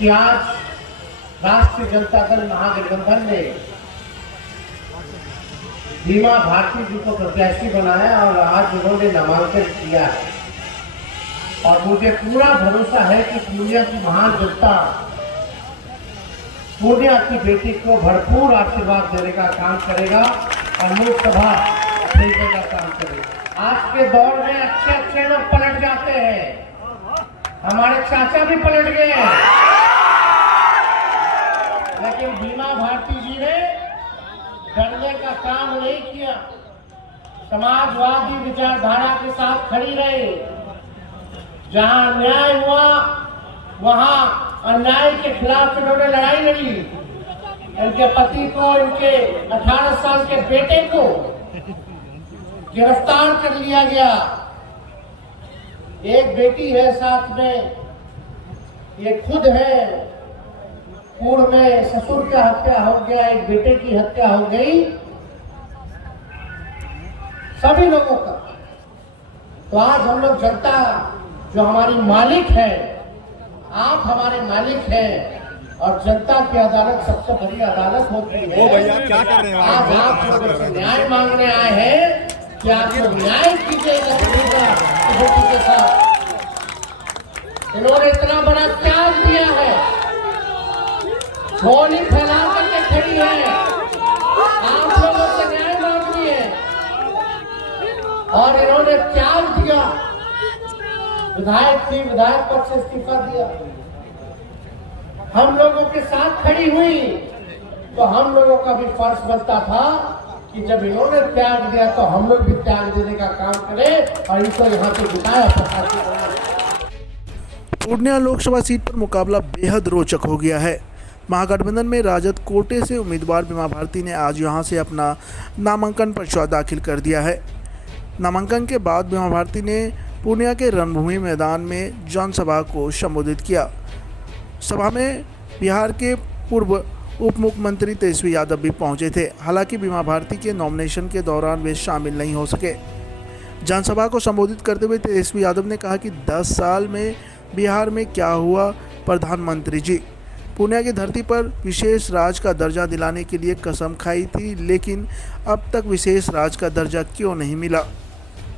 कि आज राष्ट्रीय जनता दल महागठबंधन ने बीमा भारती जी को प्रत्याशी बनाया और आज उन्होंने नामांकन किया है। और मुझे पूरा भरोसा है कि पूर्णिया की महान जनता पूर्णिया की बेटी को भरपूर आशीर्वाद देने का काम करेगा और लोकसभा भेजने का काम करेगा। आज के दौर में अच्छे अच्छे लोग पलट जाते हैं, हमारे चाचा भी पलट गए हैं, लेकिन बीमा भारती जी ने डरने का काम नहीं किया। समाजवादी विचारधारा के साथ खड़ी रही। जहां अन्याय हुआ वहां अन्याय के खिलाफ उन्होंने लड़ाई लड़ी। इनके पति को, इनके 18 साल के बेटे को गिरफ्तार कर लिया गया। एक बेटी है साथ में, ये खुद है। पूर्व में ससुर का हत्या हो गया, एक बेटे की हत्या हो गई, सभी लोगों का। तो आज हम लोग जनता जो हमारी मालिक है, आप हमारे मालिक हैं और जनता की अदालत सबसे बड़ी अदालत होती है। भैया क्या कर रहे हैं आज आप जो न्याय मांगने आए हैं कि आप लोग न्याय कीजिएगा बेटी के साथ। इन्होंने इतना बड़ा त्याग दिया है, गोली फैला करके खड़ी है, आप लोगों से न्याय मांगनी है और इन्होंने त्याग दिया। विधायक थी, विधायक पद से इस्तीफा दिया, हम लोगों के साथ खड़ी हुई। तो हम लोगों का भी फर्ज बनता था कि जब इन्होंने त्याग दिया तो हम लोग भी त्याग देने का काम करें और इनको यहाँ पे जिताया। पूर्णिया लोकसभा सीट पर मुकाबला बेहद रोचक हो गया है। महागठबंधन में राजद कोटे से उम्मीदवार बीमा भारती ने आज यहां से अपना नामांकन पर्चा दाखिल कर दिया है। नामांकन के बाद बीमा भारती ने पूर्णिया के रणभूमि मैदान में जनसभा को संबोधित किया। सभा में बिहार के पूर्व उप मुख्यमंत्री तेजस्वी यादव भी पहुंचे थे। हालांकि बीमा भारती के नॉमिनेशन के दौरान वे शामिल नहीं हो सके। जनसभा को संबोधित करते हुए तेजस्वी यादव ने कहा कि 10 साल में बिहार में क्या हुआ, प्रधानमंत्री जी पूर्णिया की धरती पर विशेष राज्य का दर्जा दिलाने के लिए कसम खाई थी, लेकिन अब तक विशेष राज्य का दर्जा क्यों नहीं मिला।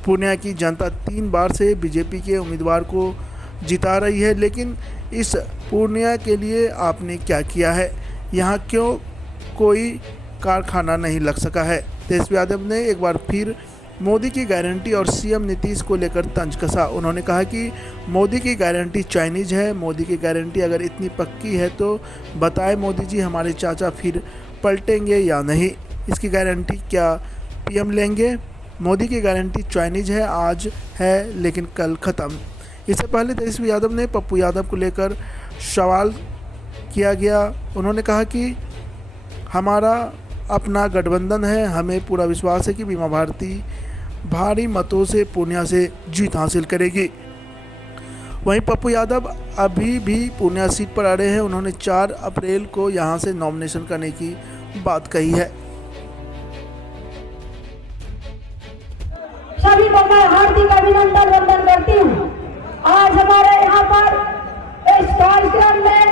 पूर्णिया की जनता 3 बार से बीजेपी के उम्मीदवार को जिता रही है, लेकिन इस पूर्णिया के लिए आपने क्या किया है? यहाँ क्यों कोई कारखाना नहीं लग सका है? तेजस्वी यादव ने एक बार फिर मोदी की गारंटी और सीएम नीतीश को लेकर तंज कसा। उन्होंने कहा कि मोदी की गारंटी चाइनीज है। मोदी की गारंटी अगर इतनी पक्की है तो बताएं मोदी जी, हमारे चाचा फिर पलटेंगे या नहीं? इसकी गारंटी क्या पीएम लेंगे? मोदी की गारंटी चाइनीज है, आज है लेकिन कल ख़त्म। इससे पहले तेजस्वी यादव ने पप्पू यादव को लेकर सवाल किया गया। उन्होंने कहा कि हमारा अपना गठबंधन है, हमें पूरा विश्वास है कि बीमा भारती भारी मतों से पूर्णिया से जीत हासिल करेगी। वहीं पप्पू यादव अभी भी पूर्णिया सीट पर अड़े हैं। उन्होंने 4 अप्रैल को यहां से नॉमिनेशन करने की बात कही है। सभी को मैं हार्दिक अभिनंदन वंदन करती हूँ। आज हमारे यहाँ पर इस कार्यक्रम में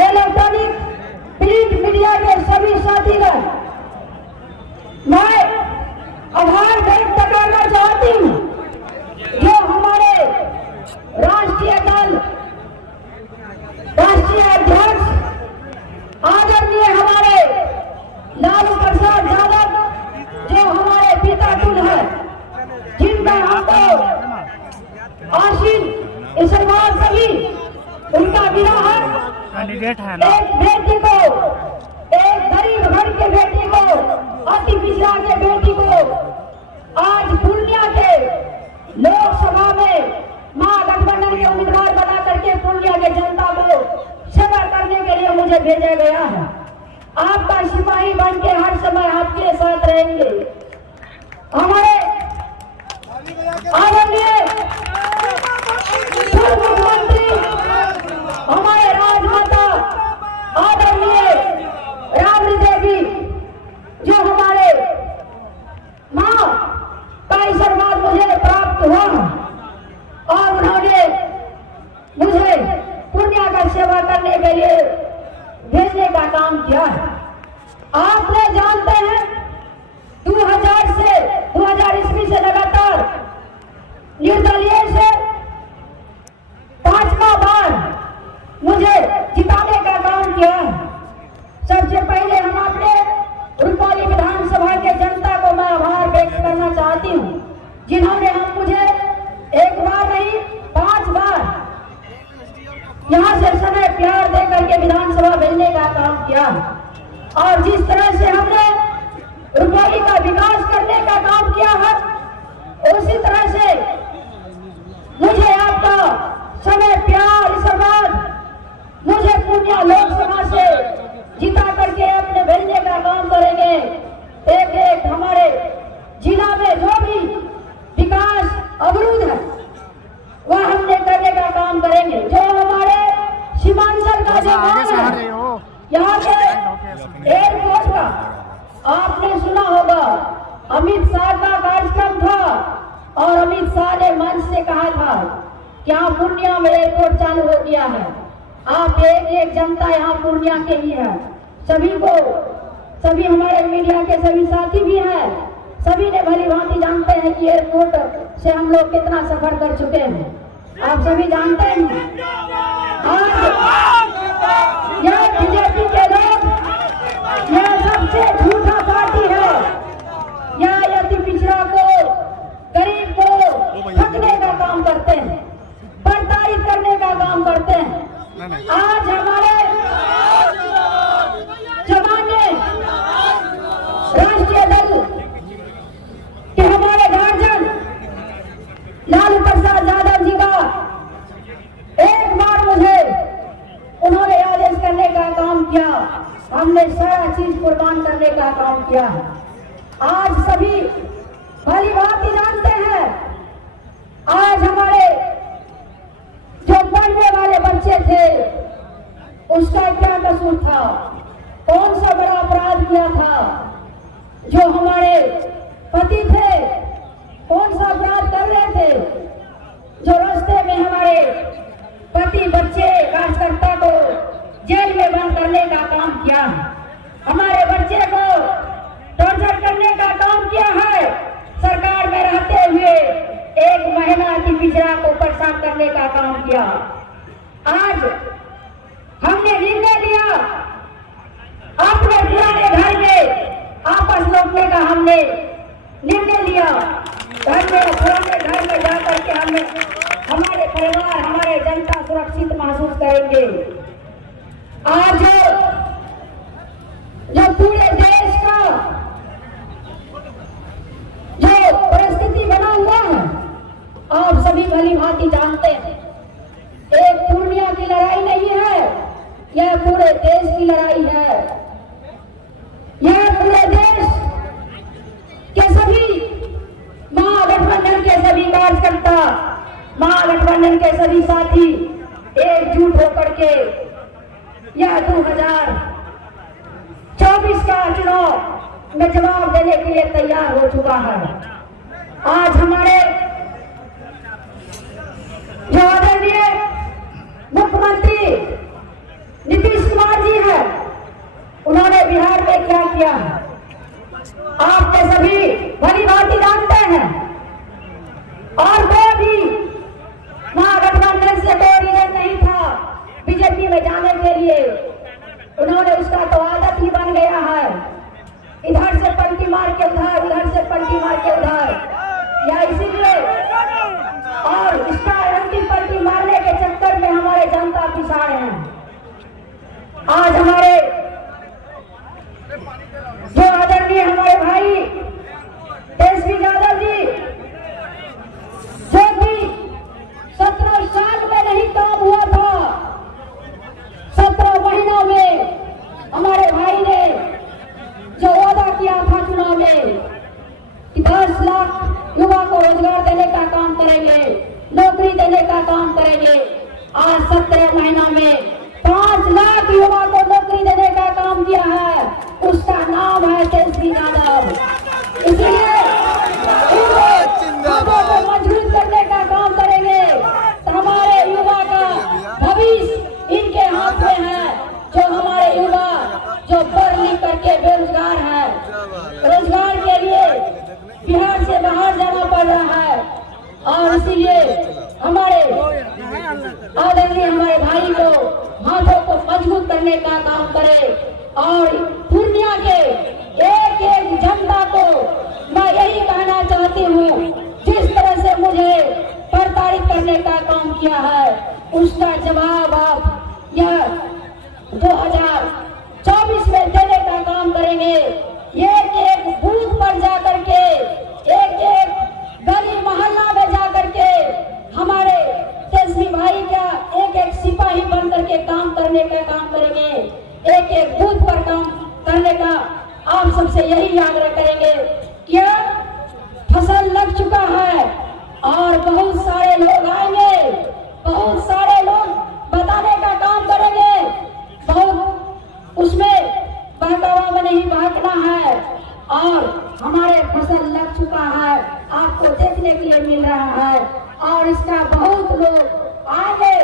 इलेक्ट्रॉनिक प्रिंट मीडिया के सभी साथीगण, मैं आभार व्यक्त करना चाहती हूँ जो हमारे राष्ट्रीय दल राष्ट्रीय अध्यक्ष आदरणीय हमारे लालू प्रसाद यादव जो हमारे पिता तुल्य है, जिनका हमको आशीष इस बार सभी उनका विवाह कैंडिडेट है ना। एक बेटी को, एक गरीब घर के बेटी को, अति पिछड़ा के बेटी को आज पूर्णिया के लोकसभा में महागठबंधन के उम्मीदवार बना करके पूर्णिया के जनता को सेवा करने के लिए मुझे भेजा गया है। आपका सिपाही बन के हर समय आपके साथ रहेंगे। हमारे आदरणीय पूर्व मुख्यमंत्री, हमारे राजमाता आदरणीय राबड़ी देवी जो हमारे माँ का आशीर्वाद मुझे प्राप्त हुआ और उन्होंने मुझे पूर्णिया का सेवा के लिए भेजने का काम किया है। आपने जानते हैं 2000 ईस्वी से लगातार निर्दलीय से 5वां बार मुझे जिताने का काम किया है। सबसे पहले हम अपने रुपौली विधानसभा के जनता को मैं आभार व्यक्त करना चाहती हूँ, जिन्होंने हम मुझे एक बार नहीं 5 बार यहाँ से समय प्यार दे करके विधानसभा भेजने का काम किया। और जिस तरह से हमने रुपौली का विकास करने का काम किया है, उसी तरह से मुझे आपका समय प्यार इस बार मुझे पूर्णिया लोकसभा से जिता करके अपने भेजने का काम करेंगे। एक एक हमारे जिला में जो भी विकास अवरुद्ध है वह हमने करने का काम करेंगे। जो हमारे सीमांचल का जो काम है, यहाँ के एयरपोर्ट का आपने सुना होगा, अमित शाह का कार्यक्रम था और अमित शाह ने मंच से कहा था कि यहाँ पूर्णिया में एयरपोर्ट चालू हो गया है। आप एक एक जनता यहाँ पूर्णिया के ही है। सभी हमारे मीडिया के सभी साथी भी हैं, सभी ने भली भांति जानते हैं कि एयरपोर्ट से हम लोग कितना सफर कर चुके हैं। आप सभी जानते हैं आज यह बीजेपी के लोग यह सबसे झूठा पार्टी है। यह अति पिछड़ा को, गरीब को ठगने का काम करते हैं, प्रताड़ित करने का काम करते हैं। आज हमारे जमाने राष्ट्रीय दल के हमारे गार्जियन लालू प्रसाद यादव जी का एक बार मुझे उन्होंने आदेश करने का काम किया, हमने सारा चीज कुर्बान करने का काम किया। आज सभी भली भांति जानते हैं, आज हमारे जो पढ़ने वाले बच्चे थे उसका क्या कसूर था, कौन सा बड़ा अपराध किया था। जो हमारे पति थे कौन सा अपराध कर रहे थे, जो रास्ते में हमारे पति बच्चे कार्यकर्ता को जेल में बंद करने का काम किया, हमारे बच्चे को टॉर्चर करने का काम किया है। सरकार में रहते हुए एक महीना की पिछड़ा को परेशान करने का काम किया। आज हमने निर्णय लिया अपने पुराने घर में आपस लौटने का, हमने निर्णय लिया घर में, पुराने घर में जाकर के हमने हमारे परिवार, हमारे जनता सुरक्षित महसूस करेंगे। आज जो पूरे देश का जो परिस्थिति बना हुआ है आप सभी भली भांति जानते हैं। एक पूर्णिया की लड़ाई नहीं है, यह पूरे देश की लड़ाई है। यह पूरे देश के सभी महागठबंधन के सभी कार्यकर्ता, महागठबंधन के सभी साथी एकजुट होकर के यह 2024 का चुनाव में जवाब देने के लिए तैयार हो चुका है। आज हमारे जो आदरणीय मुख्यमंत्री नीतीश कुमार जी है, उन्होंने बिहार में क्या किया आप तो सभी भली भांति जानते हैं। और कोई भी महागठबंधन से कोई रीजन नहीं था बीजेपी में जाने के लिए, उन्होंने उसका तो आदत ही बन गया है, इधर से पलटी मार के उधर, उधर से पलटी मार के उधर, या इसीलिए और इसका अंतिम पलटी मारने के चक्कर में हमारे जनता पिछाड़े हैं। आज हमारे जो आदरणीय हमारे भाई तेजस्वी यादव जी, जो कि 17 साल में नहीं काम हुआ था, 17 महीनों में हमारे भाई ने जो वादा किया था चुनाव में कि 10 लाख युवा को रोजगार देने का काम करेंगे, नौकरी देने का काम करेंगे, आज 17 महीना में 5 लाख युवा को नौकरी देने का काम किया है। उसका नाम है तेजस्वी यादव। इसलिए को मजबूत करने का काम करेंगे तो हमारे युवा का भविष्य इनके हाथ में है। हाथों को मजबूत करने का काम करे और पूर्णिया के एक एक जनता को मैं यही कहना चाहती हूँ, जिस तरह से मुझे प्रताड़ित करने का काम किया है उसका जवाब आप यह 2024 में देने का काम करेंगे। एक एक बूथ पर जाकर के, एक एक गली मोहल्ला में जाकर के हमारे तेजस्वी भाई का एक एक सिपाही बन करके काम करने का काम करेंगे। एक एक बूथ पर काम करने का आप सबसे यही आग्रह करेंगे। क्या फसल लग चुका है और बहुत सारे लोग आएंगे, बहुत सारे लोग बताने का काम करेंगे, बहुत उसमें बहकावा में नहीं बहकना है और हमारे फसल लग चुका है आपको देखने के लिए मिल रहा है और इसका बहुत लोग आगे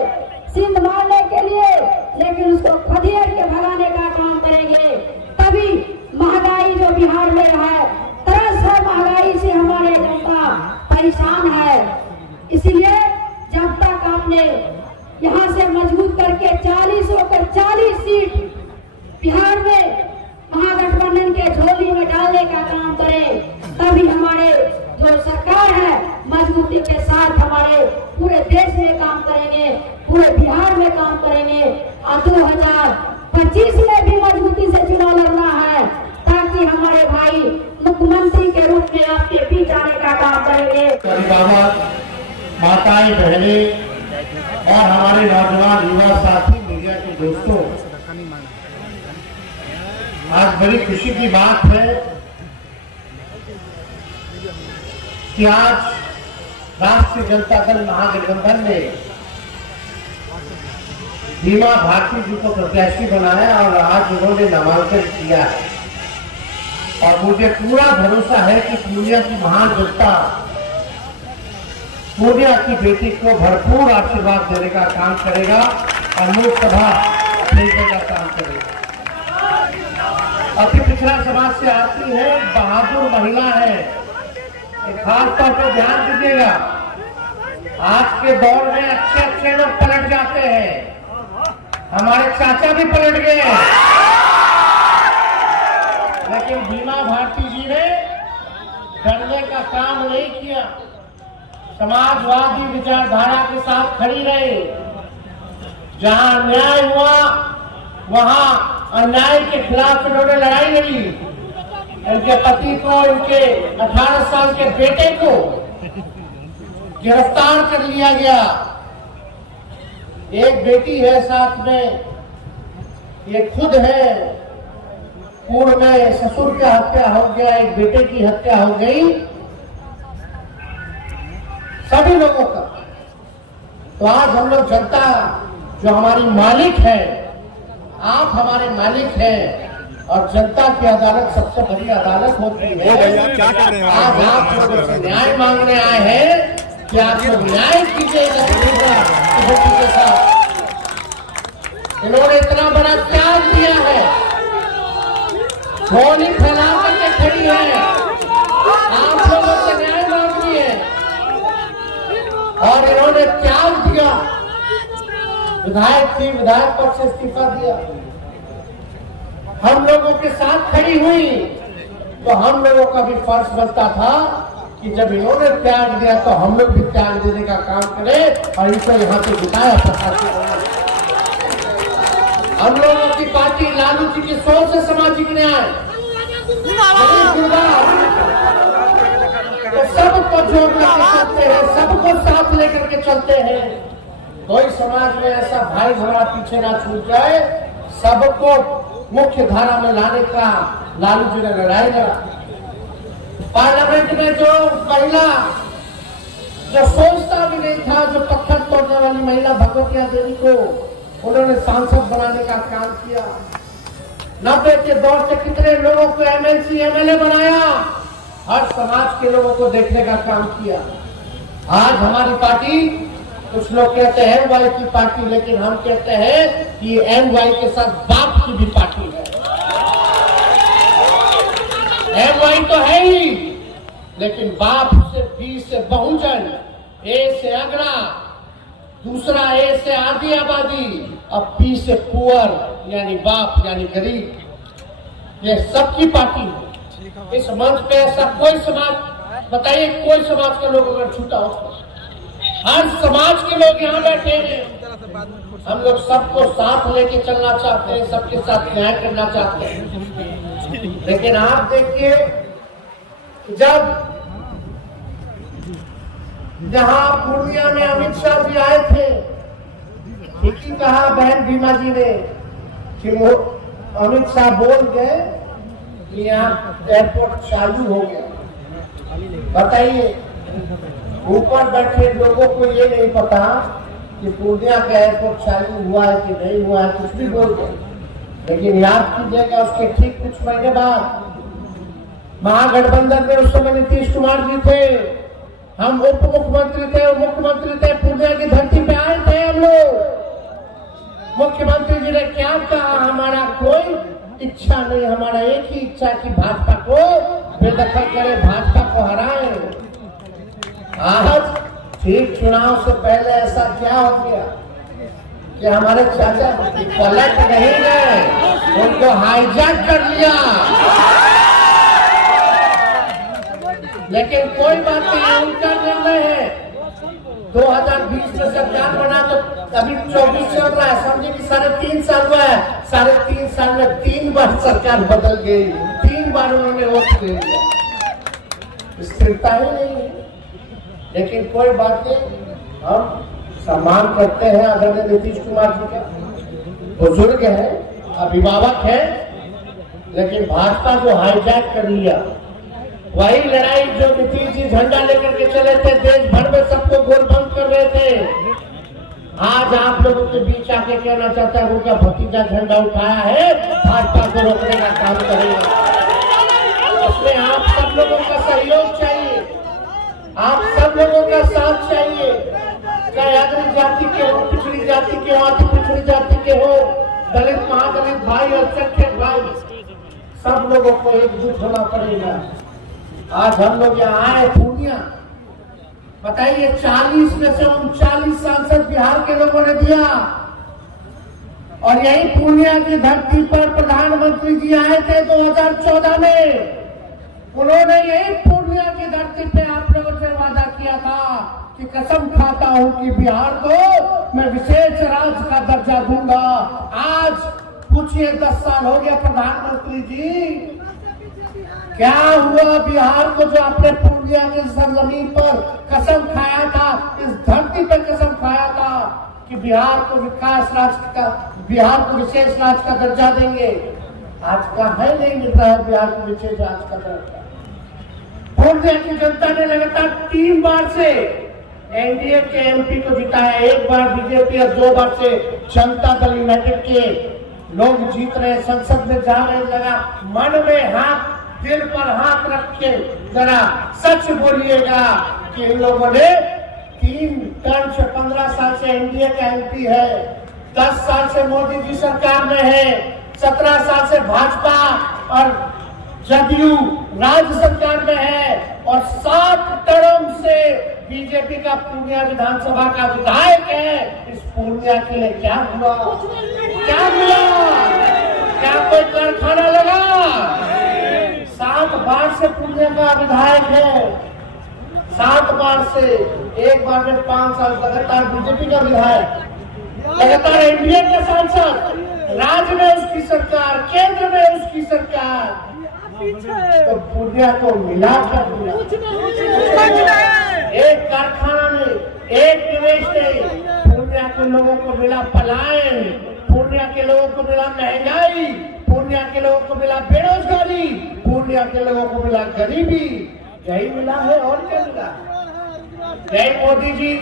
सिंध मारने के लिए, लेकिन उसको खदेड़ के भगाने का काम करेंगे। तभी महंगाई जो बिहार में है, तरस है महंगाई से हमारे जनता परेशान है। इसलिए जब तक आपने यहाँ से मजबूत करके 40 होकर 40 सीट बिहार में महागठबंधन के झोली में डालने का काम करें, तभी हमारे जो सरकार है मजबूती के साथ हमारे पूरे देश में काम करेंगे, पूरे बिहार में काम करेंगे और 2025 में भी मजबूती से चुनाव लड़ना है ताकि हमारे भाई मुख्यमंत्री के रूप में आपके बीच आने का काम करेंगे। अभिभावक, माताएं, बहनें और हमारे नौजवान युवा साथी, मीडिया के दोस्तों, आज बड़ी खुशी की बात है कि आज राष्ट्रीय जनता दल महागठबंधन ने बीमा भारती जी को प्रत्याशी बनाया और आज उन्होंने नामांकन किया है और मुझे पूरा भरोसा है कि पूर्णिया की महान जनता पूर्णिया की बेटी को भरपूर आशीर्वाद देने का काम करेगा और लोकसभा भेजने का काम करेगा। अति पिछड़ा समाज से आती है, बहादुर महिला है, खास तौर पर ध्यान दीजिएगा। आज के दौर में अच्छे अच्छे लोग पलट जाते हैं, हमारे चाचा भी पलट गए हैं, लेकिन बीमा भारती जी ने डरने का काम नहीं किया, समाजवादी विचारधारा के साथ खड़ी रही। जहां अन्याय हुआ वहां अन्याय के खिलाफ इन्होंने लड़ाई लड़ी। इनके पति को, इनके 18 साल के बेटे को गिरफ्तार कर लिया गया। एक बेटी है साथ में, ये खुद है, पूर्व में ससुर का हत्या हो गया, एक बेटे की हत्या हो गई, सभी लोगों का। तो आज हम लोग जनता जो हमारी मालिक है, आप हमारे मालिक हैं और जनता की अदालत सबसे बड़ी अदालत होती है। क्या कर रहे हैं आज आप लोगों से न्याय मांगने आए हैं कि आप लोग न्याय कीजिएगा बेटी के साथ। इन्होंने इतना बड़ा त्याग दिया है, गोली फैला करके खड़ी है, आप लोगों से न्याय मांगनी है और इन्होंने त्याग दिया। विधायक थी, विधायक पद से इस्तीफा दिया, हम लोगों के साथ खड़ी हुई, तो हम लोगों का भी फर्ज बनता था कि जब इन्होंने त्याग दिया तो हम लोग भी त्याग देने का काम करें और इनको यहाँ पे जिताया प्रशासन। हम लोगों की पार्टी लालू जी की सोच से सामाजिक न्याय, तो सबको जोड़ करके चलते हैं, सबको साथ लेकर के चलते हैं। कोई समाज में ऐसा भाई भरा पीछे ना छूट जाए, सबको मुख्य धारा में लाने का लालू जी ने लड़ाई लड़ा। पार्लियामेंट में जो महिला, जो सोचता भी नहीं था, जो पत्थर तोड़ने वाली महिला भगवतिया देवी को उन्होंने सांसद बनाने का काम किया। 90 के दौर से कितने लोगों को एमएलसी एमएलए बनाया, हर समाज के लोगों को देखने का काम किया। आज हमारी पार्टी, कुछ लोग कहते हैं एमवाई की पार्टी, लेकिन हम कहते हैं कि एमवाई के साथ बाप की भी पार्टी है। एमवाई तो है ही, लेकिन बाप से, बी से बहुजन, ए से अगड़ा, दूसरा ए से आधी आबादी और पी से पुअर यानी बाप यानी गरीब, ये सबकी पार्टी है। इस मंच पे ऐसा कोई समाज, बताइए कोई समाज के लोग अगर छूटा हो, हर समाज के लोग यहाँ बैठे हैं। हम लोग सबको साथ लेके चलना चाहते हैं, सबके साथ न्याय करना चाहते हैं। लेकिन आप देखिए, जब जहां पूर्णिया में अमित शाह जी आए थे, ठीक ही कहा बहन भीमा जी ने कि वो अमित शाह बोल गए कि यहाँ एयरपोर्ट चालू हो गया। बताइए, ऊपर बैठे लोगों को ये नहीं पता कि पूर्णिया का एयरपोर्ट चालू हुआ है कि नहीं हुआ है, कुछ भी बोल गए। लेकिन याद कीजिएगा, उसके ठीक कुछ महीने बाद महागठबंधन में उस समय नीतीश कुमार जी थे, हम उप मुख्यमंत्री थे, मुख्यमंत्री थे, पूर्णिया की धरती पे आए थे हम लोग। मुख्यमंत्री जी ने क्या कहा, हमारा कोई इच्छा नहीं, हमारा एक ही इच्छा कि भाजपा को बेदखल करे, भाजपा को हराए। आज ठीक चुनाव से पहले ऐसा क्या हो गया कि हमारे चाचा पलट नहीं गए, उनको हाईजैक कर लिया। लेकिन कोई बात नहीं, उनका निर्णय है। 2020 में सरकार बना तो अभी 24 चल रहा है, समझे कि 3.5 साल हुआ है। 3.5 साल में 3 बार सरकार बदल गई, 3 बार उन्होंने वोट दे दिया, स्थिरता ही नहीं है। लेकिन कोई बात नहीं, हम सम्मान करते हैं आदरणीय नीतीश कुमार जी का, बुजुर्ग है, अभिभावक है। लेकिन भाजपा को हाईजैक कर लिया, वही लड़ाई जो नीतीश जी झंडा लेकर के चले थे, देश भर में सबको गोलबंद कर रहे थे। आज आप लोगों के बीच आके कहना चाहता है उनका भतीजा झंडा उठाया है, भाजपा को रोकने का काम करेगा। इसमें आप सब लोगों का सहयोग चाहिए, आप सब लोगों का साथ चाहिए, चाहे अग्र जाति के हो, पिछड़ी जाति के हो, अति पिछड़ी जाति के हो, दलित महादलित भाई और चट्टे भाई, सब लोगों को एकजुट होना पड़ेगा। आज हम लोग यहाँ आए पूर्णिया, बताइए 40 में से 39 सांसद बिहार के लोगों ने दिया, और यही पूर्णिया की धरती पर प्रधानमंत्री जी आए थे 2014 में। उन्होंने यही पूर्णिया की धरती पे आप लोगों से वादा किया था कि कसम खाता हूं कि बिहार को मैं विशेष राज्य का दर्जा दूंगा। आज पूछिए 10 साल हो गया प्रधानमंत्री जी, क्या हुआ बिहार को जो आपने पूर्णिया की सरजमीन पर कसम खाया था, इस धरती पर कसम खाया था कि बिहार को विकास राज्य का, बिहार को विशेष राज्य का दर्जा देंगे। आज का है नहीं मिल रहा है बिहार को विशेष राज्य का दर्जा। पूर्णिया की जनता ने लगातार 3 बार से एनडीए के एमपी को जिताया, 1 बार बीजेपी और 2 बार से जनता दल यूनाइटेड के लोग जीत रहे, संसद में जा रहे। लगा मन में हाथ, दिल पर हाथ रख के जरा सच बोलिएगा कि इन लोगों ने 3 टर्म से 15 साल से एनडीए का एमपी है, 10 साल से मोदी जी सरकार में है, 17 साल से भाजपा और जदयू राज्य सरकार में है, और 7 टर्म से बीजेपी का पूर्णिया विधानसभा का विधायक है। इस पूर्णिया के लिए क्या हुआ, क्या मिला, क्या कोई कारखाना लगा? 7 बार से पूर्णिया का विधायक है, 7 बार से, 1 बार में 5 साल लगातार बीजेपी का विधायक, लगातार एनडीए का सांसद, राज्य में उसकी सरकार, केंद्र में उसकी सरकार। तो पूर्णिया को मिला क्या? एक कारखाना नहीं, एक निवेश नहीं, पूर्णिया के लोगों को मिला पलायन, पूर्णिया के लोगों को मिला महंगाई, पूर्णिया के लोगों को मिला बेरोजगारी, पूर्णिया के लोगों को मिला गरीबी। यही मिला है, और क्या मिला? जय मोदी जी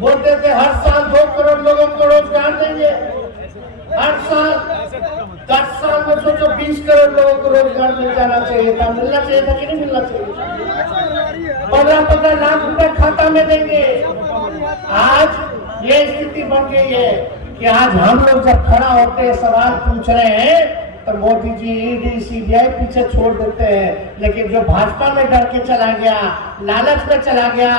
बोलते थे हर साल 2 करोड़ लोगों को रोजगार देंगे, हर साल 10 साल में सोचो 20 करोड़ लोगों को रोजगार मिल जाना चाहिए था। मिलना चाहिए था कि नहीं मिलना चाहिए? 15-15 लाख रुपए खाता में देंगे। आज ये स्थिति बन गई है कि आज हम लोग जब खड़ा होते हैं, सवाल पूछ रहे हैं, तो मोदी जी ईडी सीबीआई पीछे छोड़ देते हैं। लेकिन जो भाजपा में डर के चला गया, लालच में चला गया,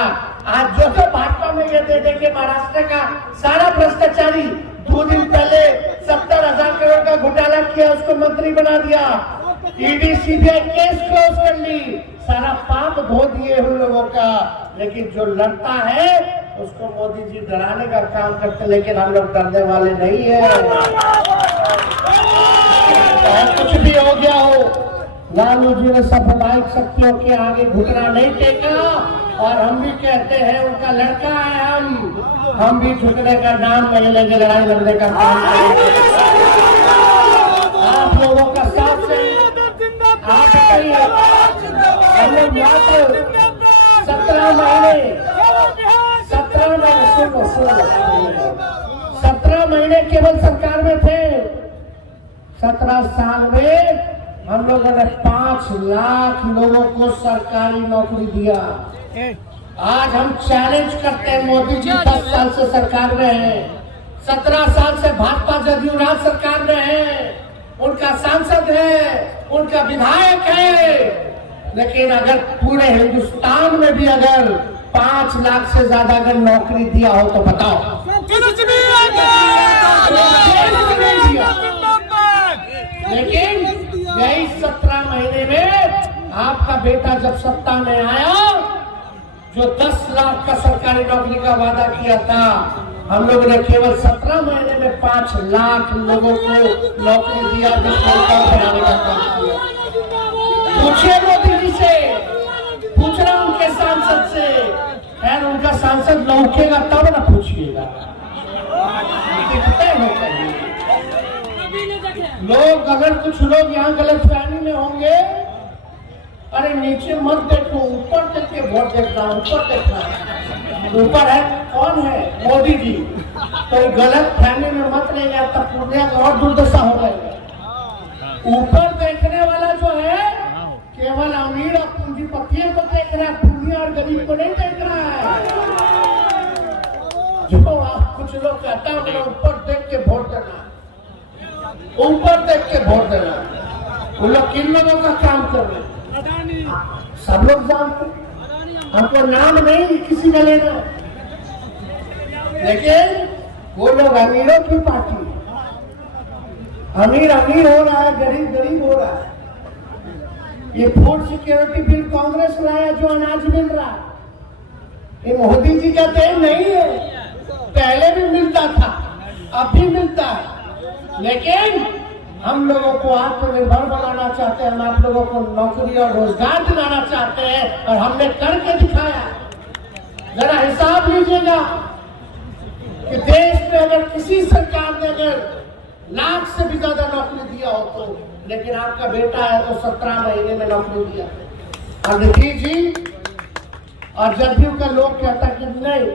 आज जो भाजपा में ये दे देंगे महाराष्ट्र का सारा भ्रष्टाचारी 2 दिन पहले 70,000 करोड़ का घोटाला किया, उसको मंत्री बना दिया, ईडी सीबीआई केस क्लोज कर ली, सारा पाप धो दिए उन लोगों का। लेकिन जो लड़ता है उसको मोदी जी डराने का काम करते, लेकिन हम लोग डरने वाले नहीं है। कुछ भी हो गया हो, लालू जी ने सांप्रदायिक शक्तियों के आगे घुटना नहीं टेका, और हम भी कहते हैं उनका लड़का है हम भी झुकने का नाम नहीं लेंगे, लड़ाई लड़ने का काम करेंगे। आप लोगों का साथ चाहिए, आप बताइए, हम लोग मात्र 17 महीने केवल सरकार में थे। 17 साल में हम लोगों ने 5 लाख लोगों को सरकारी नौकरी दिया। आज हम चैलेंज करते हैं, मोदी जी 10 साल से सरकार में हैं, 17 साल से भाजपा जदयू राज सरकार में है, उनका सांसद है, उनका विधायक है, लेकिन अगर पूरे हिंदुस्तान में भी अगर 5 लाख से ज्यादा अगर नौकरी दिया हो तो बताओ, लेकिन यही 17 महीने में आपका बेटा जब सत्ता में आया, जो 10 लाख का सरकारी नौकरी का वादा किया था, हम लोगों ने केवल 17 महीने में 5 लाख लोगों को नौकरी दिया, बनाने का काम किया। पूछिए मोदी जी से, पूछ रहा उनके सांसद से, खैर उनका सांसद लौकेगा तब ना पूछिएगा। लोग अगर कुछ लोग यहाँ गलतफहमी में होंगे, अरे नीचे मत देखो, ऊपर देख के वोट देखना, ऊपर देखना, ऊपर है कौन है? मोदी जी। तो गलत फहमी में मत ले गया, तब पूर्णिया का और दुर्दशा हो गई। ऊपर देखने वाला जो है केवल अमीर और पूंजीपतियों को देख रहा है, पूर्णिया और गरीब को नहीं देख रहा है। जो आप कुछ लोग कहता है ऊपर देख के वोट देना, ऊपर देख के वोट देना, वो लोग किन लोगों का काम कर रहे हैं सब लोग जानते, हमको नाम नहीं किसी ने लेना, लेकिन वो लोग अमीरों की पार्टी, अमीर अमीर हो रहा है, गरीब गरीब हो रहा है। ये फूड सिक्योरिटी बिल कांग्रेस लाया, जो अनाज मिल रहा है, ये मोदी जी का देन नहीं है, पहले भी मिलता था, अब भी मिलता है, लेकिन हम लोगों को आत्मनिर्भर बनाना चाहते हैं, हम आप लोगों को नौकरी और रोजगार दिलाना चाहते हैं, और हमने करके दिखाया। जरा हिसाब लीजिएगा कि देश में अगर किसी सरकार ने अगर लाख से भी ज्यादा नौकरी दिया हो तो, लेकिन आपका बेटा है तो 17 महीने में नौकरी दिया। और नीतीश जी और जदयू का लोग कहता कि नहीं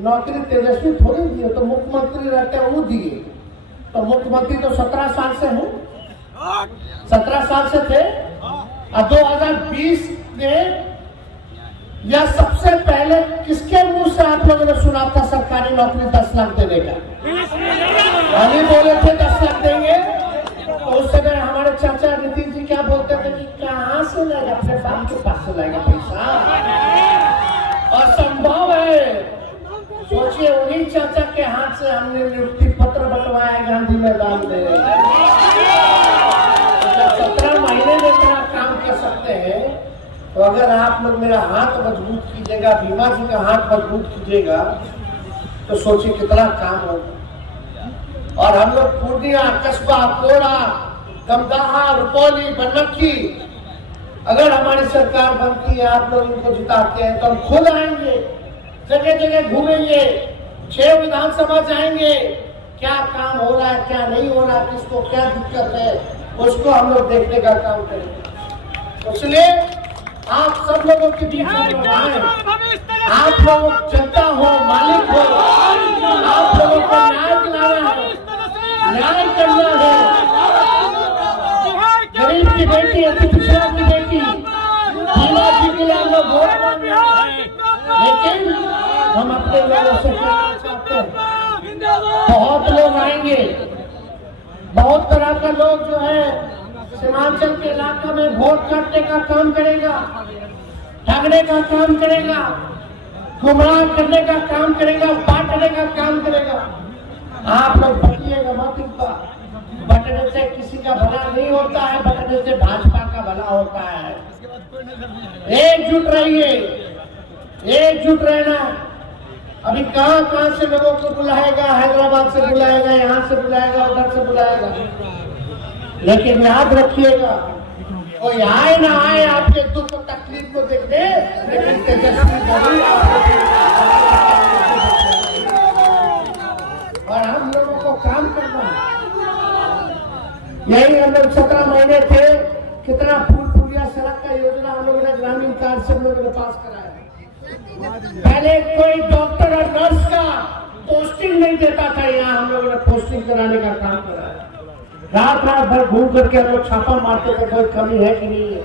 नौकरी तेजस्वी थोड़ी दिए, तो मुख्यमंत्री रहते हैं वो दिए, तो मुख्यमंत्री तो 17 साल से हूँ, 17 साल से थे। और 2020 में यह सबसे पहले किसके मुंह से आप लोगों ने सुना था सरकारी नौकरी 10 लाख देने का? हम ही बोले थे 10 लाख देंगे, तो उस समय हमारे चाचा नीतीश जी क्या बोलते थे कि कहाँ से लाएगा, अपने बाप के पास से लाएगा पैसा, असंभव है। सोचिए उन्हीं चाचा के हाथ से हमने नियुक्ति पत्र बंटवाया गांधी मैदान में। 17 महीने में इतना काम कर सकते हैं, तो अगर आप लोग मेरा हाथ मजबूत कीजिएगा, भीमा जी का हाथ मजबूत कीजिएगा, तो सोचिए कितना काम होगा। और हम लोग पूर्णिया, कस्बा, कोड़ा, दमदाहा, रुपौली, बनमक्खी, अगर हमारी सरकार बनती है, आप लोग इनको जिताते हैं, तो हम खुद आएंगे, जगह जगह घूमेंगे, 6 विधानसभा जाएंगे, क्या काम हो रहा है, क्या नहीं हो रहा, किसको क्या दिक्कत है, उसको हम लोग देखने का काम करेंगे। इसलिए आप सब लोगों के बीच में आए, आप लोग जनता हो, मालिक हो, आप लोगों को न्याय दिलाना है, न्याय करना है। गरीब की बेटी, अति पिछड़ा की बेटी, भीमा जी के लिए हम लोग वोट मांग रहे हैं, लेकिन हम अपने लोगों से कहना चाहते हैं, बहुत लोग आएंगे, बहुत तरह का लोग जो है सीमांचल के इलाका में वोट काटने का काम करेगा, ठगने का काम करेगा। गुमराह करने का काम करेगा, बांटने का काम करेगा। आप लोग बटिएगा मत। इनका बटने से किसी का भला नहीं होता है, बटने से भाजपा का भला होता है। एकजुट रहिए, एकजुट रहना। अभी कहां कहां से लोगों को बुलाएगा, हैदराबाद से बुलाएगा, यहाँ से बुलाएगा, उधर से बुलाएगा। लेकिन याद रखिएगा, कोई आए ना आए आपके दुख तकलीफ को देखने, लेकिन तेजस्वी जरूर और हम लोगों को काम करना है। यही हम लोग 17 महीने थे, कितना पुल पुलिया सड़क का योजना हम लोगों ने ग्रामीण कार्ड से हम लोगों ने पास कराया। पहले कोई डॉक्टर और नर्स का पोस्टिंग नहीं देता था, यहाँ हम लोगों ने पोस्टिंग कराने का काम कराया। रात रात भर घूम करके हम लोग छापा मारते थे, कोई कमी है कि नहीं है।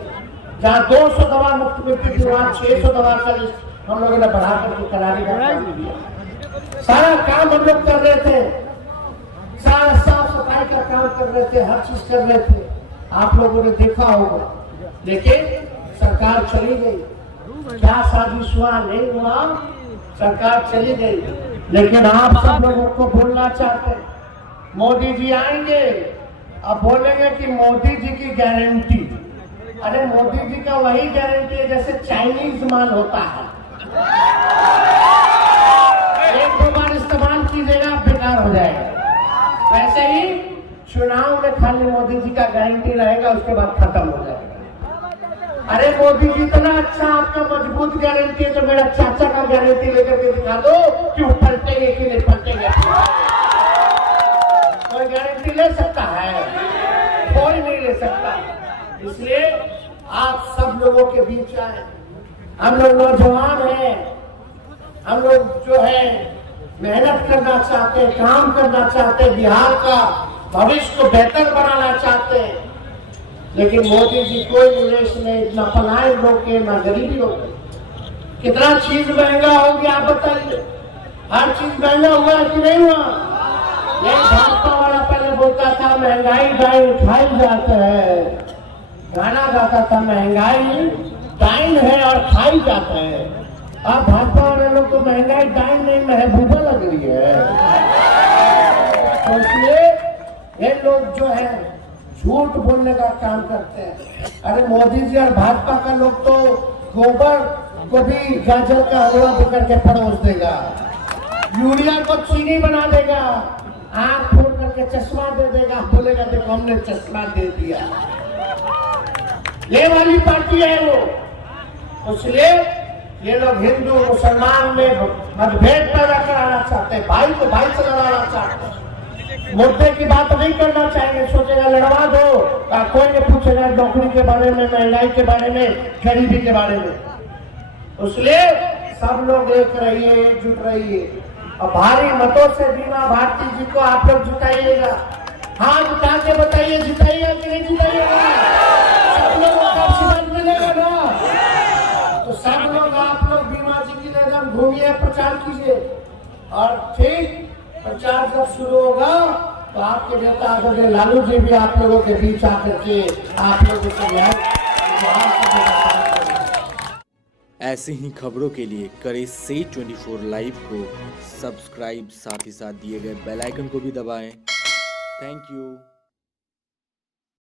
जहाँ 200 दवा मुफ्त मिलती थी, वहाँ 600 दवा का लिस्ट हम लोगों ने बढ़ा करके कराने का काम किया। सारा काम हम लोग कर रहे थे, सारा साफ सफाई का काम कर रहे थे, हर चीज कर रहे थे। आप लोगों ने देखा होगा। लेकिन सरकार चली गई, क्या साजिश हुआ नहीं हुआ, सरकार चली गई। लेकिन आप सब लोगों को बोलना चाहते हैं, मोदी जी आएंगे, अब बोलेंगे कि मोदी जी की गारंटी। अरे मोदी जी का वही गारंटी है जैसे चाइनीज माल होता है, एक दो बार इस्तेमाल कीजिएगा बेकार हो जाएगा। वैसे ही चुनाव में खाली मोदी जी का गारंटी रहेगा, उसके बाद खत्म हो जाएगा। अरे मोदी जी इतना अच्छा आपका मजबूत गारंटी है, तो मेरा चाचा का गारंटी लेकर के दिखा दो कि वो पलटेंगे कि नहीं पलटेंगे। कोई गारंटी ले सकता है? कोई नहीं ले सकता। इसलिए आप सब लोगों के बीच आए। हम लोग नौजवान हैं, हम लोग जो है मेहनत करना चाहते हैं, काम करना चाहते हैं, बिहार का भविष्य को बेहतर बनाना चाहते हैं। लेकिन मोदी जी कोई निवेश नहीं, ना पलायन रोके, ना गरीबी रोके। कितना चीज महंगा हो गया आप बताइए, हर चीज महंगा हुआ है कि नहीं हुआ? यही भाजपा वाला पहले बोलता था महंगाई डाइन खाई जाते है, गाना गाता था महंगाई डाइन है और खाई जाते हैं। अब भाजपा वाले लोग तो महंगाई डाइन नहीं महबूबा लग रही है। तो इसलिए ये लोग जो है झूठ बोलने का काम करते हैं। अरे मोदी जी और भाजपा का लोग तो गोबर को भी गाजर का हलवा पकड़ के परोस देगा, यूरिया को चीनी बना देगा, आंख फोड़ करके चश्मा दे देगा, बोलेगा देखो हमने चश्मा दे दिया। ये वाली पार्टी है वो। इसलिए ये लोग हिंदू मुसलमान में मतभेद पैदा कराना चाहते हैं, भाई को भाई से लड़ाना चाहते हैं। मुद्दे की बात नहीं करना चाहेंगे, सोचेगा लड़वा दो, कोई नहीं पूछेगा नौकरी के बारे में, महंगाई के बारे में, गरीबी के बारे में। इसलिए सब लोग एक रहिए, एकजुट रहिए और भारी मतों से बीमा भारती जी को आप लोग जिताइएगा। हाँ जिता के बताइए, जिताइएगा कि नहीं जिताइएगा? सब लोगों का आशीर्वाद मिलेगा ना? तो सब लोग आप लोग बीमा जी की नजर घूमिए, प्रचार कीजिए। और ठीक प्रचार जब शुरू होगा तो आपके नेता आदरणीय लालू जी भी आप लोगों के बीच आकर के आप लोगों को ऐसे ही खबरों के लिए करें से 24 लाइव को सब्सक्राइब, साथ ही साथ दिए गए बेल आइकन को भी दबाएं। Thank you.